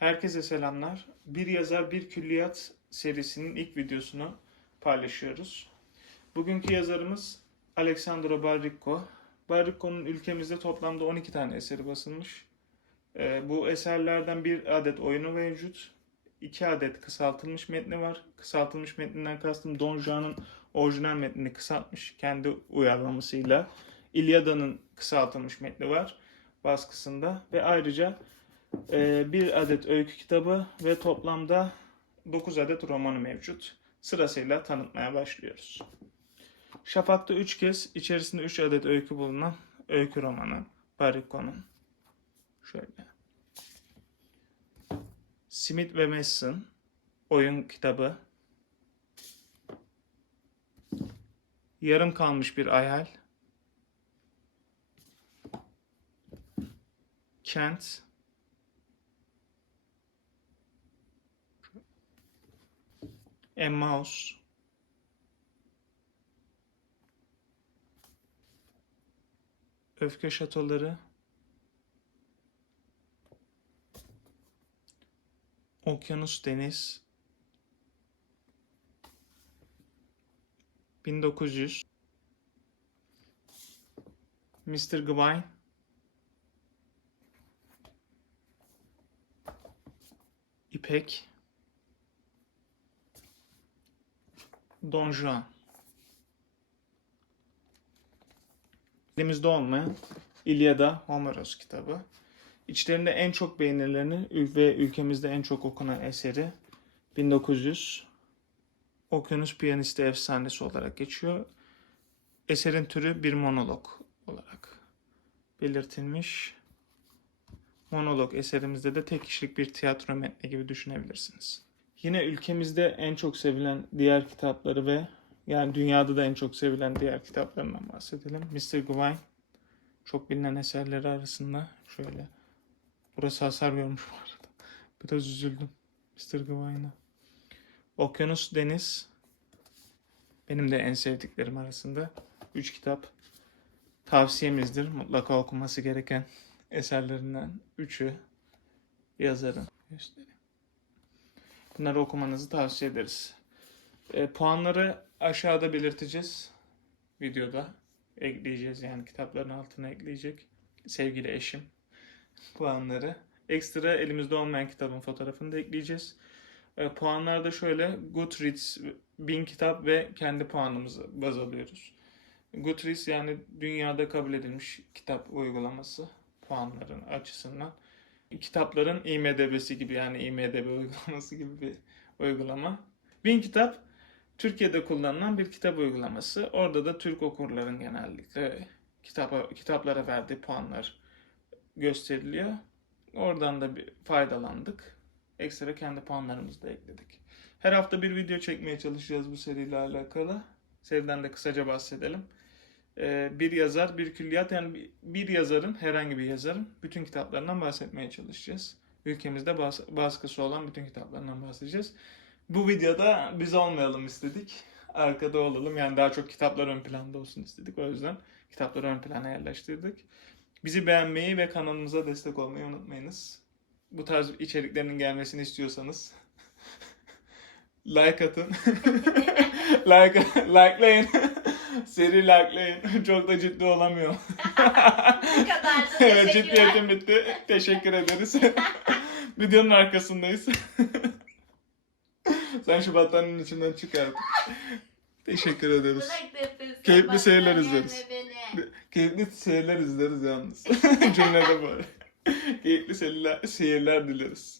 Herkese selamlar. Bir yazar bir külliyat serisinin ilk videosunu paylaşıyoruz. Bugünkü yazarımız Alexandro Barrico. Barrico'nun ülkemizde toplamda 12 tane eseri basılmış. Ee, bu eserlerden bir adet oyunu mevcut. iki adet kısaltılmış metni var. Kısaltılmış metninden kastım Don Juan'ın orijinal metnini kısaltmış kendi uyarlamasıyla. İlyada'nın kısaltılmış metni var baskısında ve ayrıca bir adet öykü kitabı ve toplamda 9 adet romanı mevcut. Sırasıyla tanıtmaya başlıyoruz. Şafak'ta 3 kez içerisinde 3 adet öykü bulunan öykü romanı Barrico'nun. Şöyle. Smith ve Messon oyun kitabı. Yarım kalmış bir hayal. Kent Emmaus Öfke Şatoları. Okyanus Deniz. 1900 Mr. Gwyn İpek Don Juan. Elimizde olmayan İlyada Homeros kitabı. İçlerinde en çok beğenilerini ve ülkemizde en çok okunan eseri 1900 Okyanus Piyanisti Efsanesi olarak geçiyor. Eserin türü bir monolog olarak belirtilmiş. Monolog eserimizde de tek kişilik bir tiyatro metni gibi düşünebilirsiniz. Yine ülkemizde en çok sevilen diğer kitapları ve yani dünyada da en çok sevilen diğer kitaplarından bahsedelim. Mr. Gwyn çok bilinen eserleri arasında şöyle. Burası hasar görmüş bu arada. Biraz üzüldüm Mr. Gwyn'a. Okyanus Deniz benim de en sevdiklerim arasında. Üç kitap tavsiyemizdir. Mutlaka okunması gereken eserlerinden üçü yazarın. Göstereyim. Bunları okumanızı tavsiye ederiz. E, puanları aşağıda belirteceğiz. Videoda ekleyeceğiz yani kitapların altına ekleyecek sevgili eşim puanları. Ekstra elimizde olmayan kitabın fotoğrafını da ekleyeceğiz. E, puanlar da şöyle Goodreads 1000 kitap ve kendi puanımızı baz alıyoruz. Goodreads yani dünyada kabul edilmiş kitap uygulaması puanların açısından kitapların IMDB'si gibi yani IMDB uygulaması gibi bir uygulama. Bin kitap Türkiye'de kullanılan bir kitap uygulaması. Orada da Türk okurların genellikle kitaba, kitaplara verdiği puanlar gösteriliyor. Oradan da bir faydalandık. Ekstra kendi puanlarımızı da ekledik. Her hafta bir video çekmeye çalışacağız bu seriyle alakalı. Seriden de kısaca bahsedelim. Ee, bir yazar, bir külliyat yani bir yazarın, herhangi bir yazarın bütün kitaplarından bahsetmeye çalışacağız. Ülkemizde bas- baskısı olan bütün kitaplarından bahsedeceğiz. Bu videoda biz olmayalım istedik. Arkada olalım. Yani daha çok kitaplar ön planda olsun istedik. O yüzden kitapları ön plana yerleştirdik. Bizi beğenmeyi ve kanalımıza destek olmayı unutmayınız. Bu tarz içeriklerin gelmesini istiyorsanız like atın. like likelayın. Seri likelayın. Çok da ciddi olamıyor. Bu kadar da evet ciddiyetim bitti. Teşekkür ederiz. Videonun arkasındayız. Sen şu battaniyenin içinden çık artık. Teşekkür ederiz. Keyifli seyirler izleriz. Keyifli seyirler izleriz yalnız. Cümlede böyle. Keyifli seyirler, seyirler dileriz.